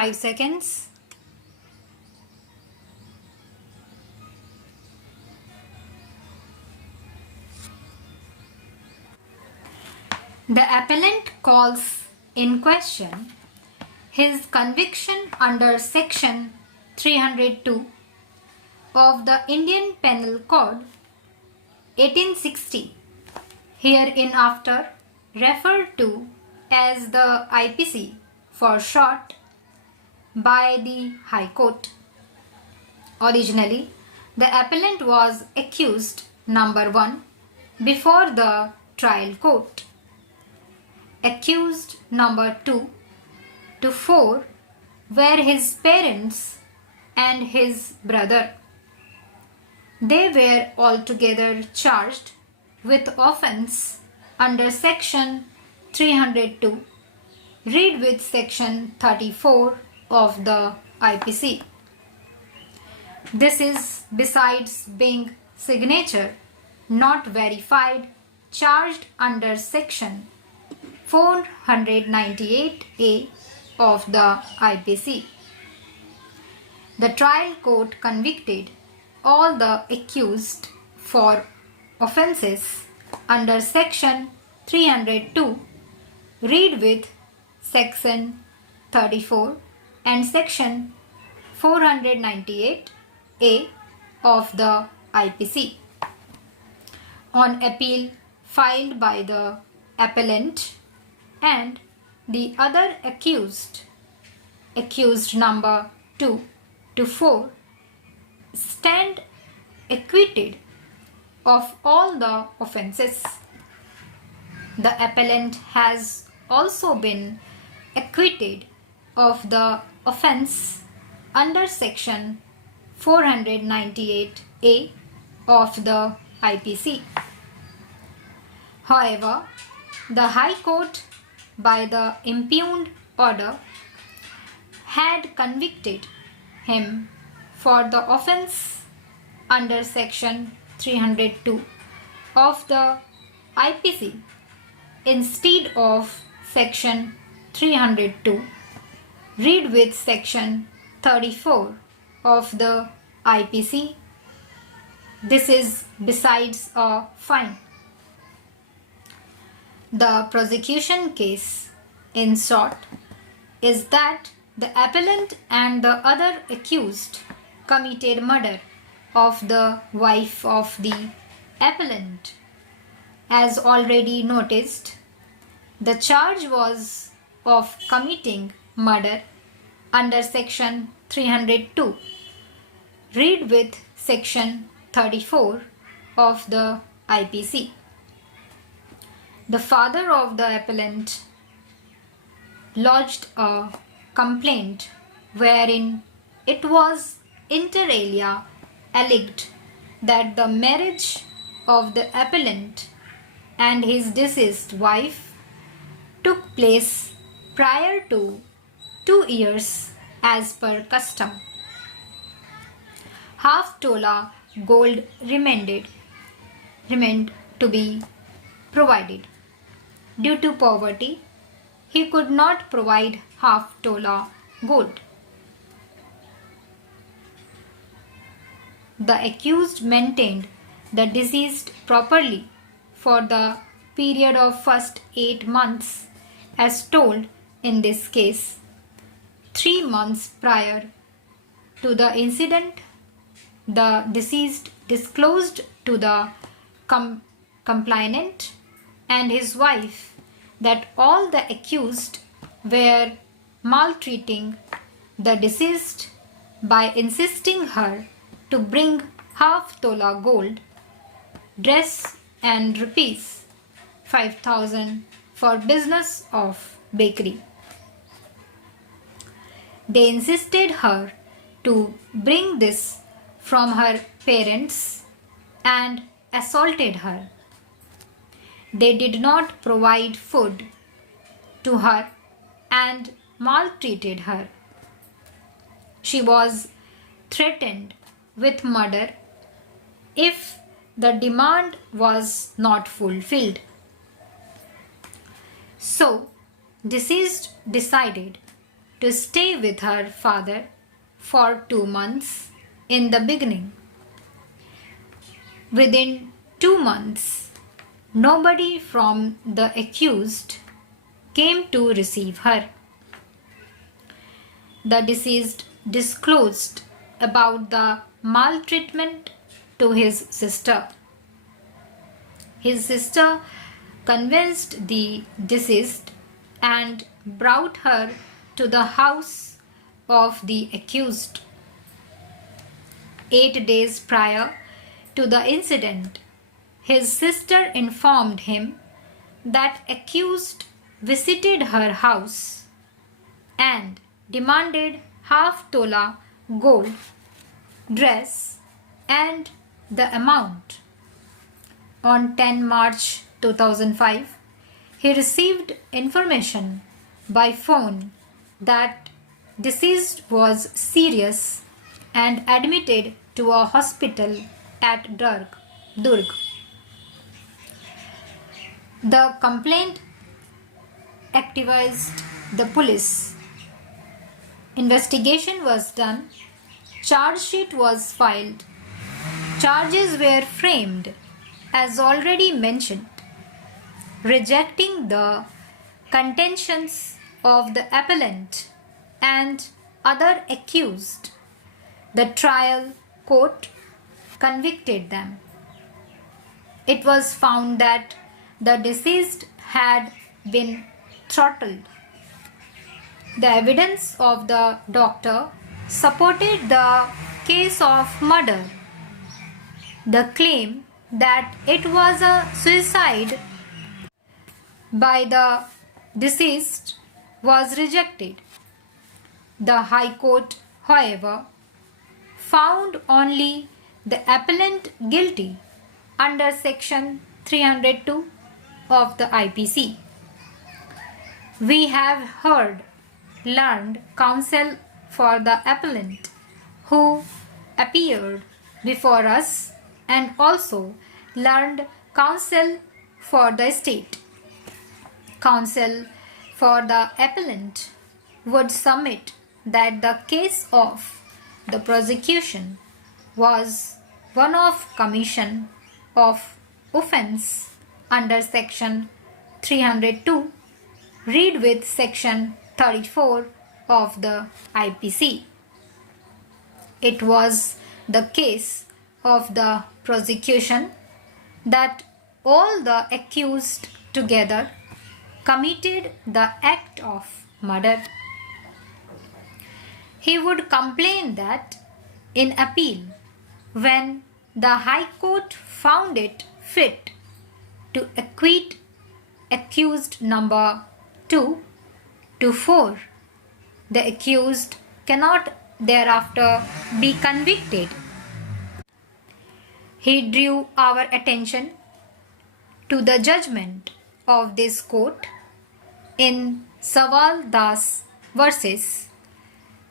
5 seconds. The appellant calls in question his conviction under Section 302 of the Indian Penal Code 1860, hereinafter referred to as the IPC for short, by the High Court. Originally, the appellant was accused number 1 before the trial court, accused number 2 to 4 were his parents and his brother. They were altogether charged with offence under Section 302, read with Section 34 of the IPC. This is, besides being signature not verified, charged under Section 498A of the IPC. The trial court convicted all the accused for offences under Section 302, read with Section 34 and Section 498A of the IPC. On appeal filed by the appellant and the other accused number 2 to 4, stand acquitted of all the offences. The appellant has also been acquitted of the offence under Section 498A of the IPC. However, the High Court, by the impugned order, had convicted him for the offence under Section 302 of the IPC instead of Section 302, read with Section 34 of the IPC. This is besides a fine. The prosecution case, in short, is that the appellant and the other accused committed murder of the wife of the appellant. As already noticed, the charge was of committing murder under Section 302, read with Section 34 of the IPC. The father of the appellant lodged a complaint wherein it was inter alia alleged that the marriage of the appellant and his deceased wife took place prior to 2 years as per custom. Half tola gold remained to be provided. Due to poverty, he could not provide half tola gold. The accused maintained the deceased properly for the period of first 8 months, as told in this case. 3 months prior to the incident, the deceased disclosed to the complainant and his wife that all the accused were maltreating the deceased by insisting her to bring half tola gold, dress and rupees 5,000 for business of bakery. They insisted her to bring this from her parents and assaulted her. They did not provide food to her and maltreated her. She was threatened with murder if the demand was not fulfilled. So, deceased decided to stay with her father for 2 months in the beginning. Within 2 months, nobody from the accused came to receive her. The deceased disclosed about the maltreatment to his sister. His sister convinced the deceased and brought her to the house of the accused. 8 days prior to the incident, his sister informed him that accused visited her house and demanded half tola gold, dress and the amount. On 10 March 2005, he received information by phone that deceased was serious and admitted to a hospital at Durg. The complaint activated the police. Investigation was done. Charge sheet was filed. Charges were framed as already mentioned, rejecting the contentions of the appellant and other accused. The trial court convicted them. It was found that the deceased had been throttled. The evidence of the doctor supported the case of murder. The claim that it was a suicide by the deceased was rejected. The High Court, however, found only the appellant guilty under Section 302 of the IPC. We have learned counsel for the appellant who appeared before us and also learned counsel for the state. Counsel for the appellant would submit that the case of the prosecution was one of commission of offence under Section 302, read with Section 34 of the IPC. It was the case of the prosecution that all the accused together committed the act of murder. He would complain that in appeal, when the High Court found it fit to acquit accused number 2 to 4, the accused cannot thereafter be convicted. He drew our attention to the judgment of this court in Sawal Das versus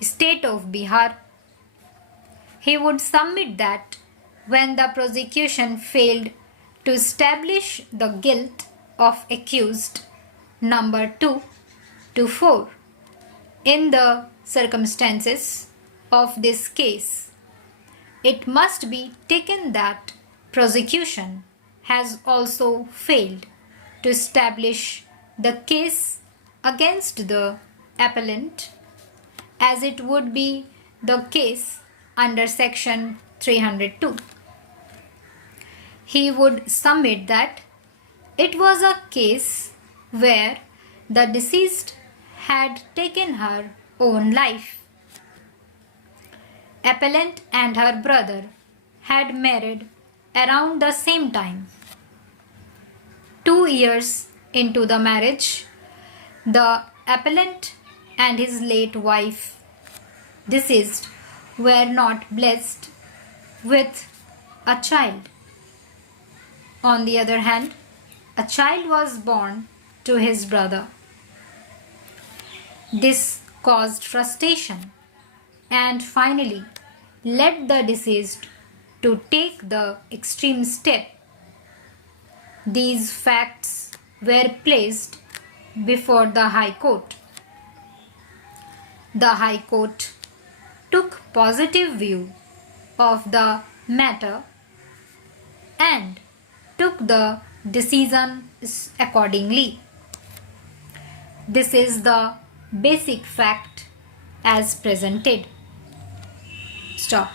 State of Bihar. He would submit that when the prosecution failed to establish the guilt of accused number 2 to 4 in the circumstances of this case, it must be taken that prosecution has also failed to establish the case against the appellant, as it would be the case under Section 302. He would submit that it was a case where the deceased had taken her own life. Appellant and her brother had married around the same time. 2 years into the marriage, the appellant and his late wife, deceased, were not blessed with a child. On the other hand, a child was born to his brother. This caused frustration and finally led the deceased to take the extreme step. These facts were placed before the High Court. The High Court took positive view of the matter and took the decision accordingly. This is the basic fact as presented. Stop.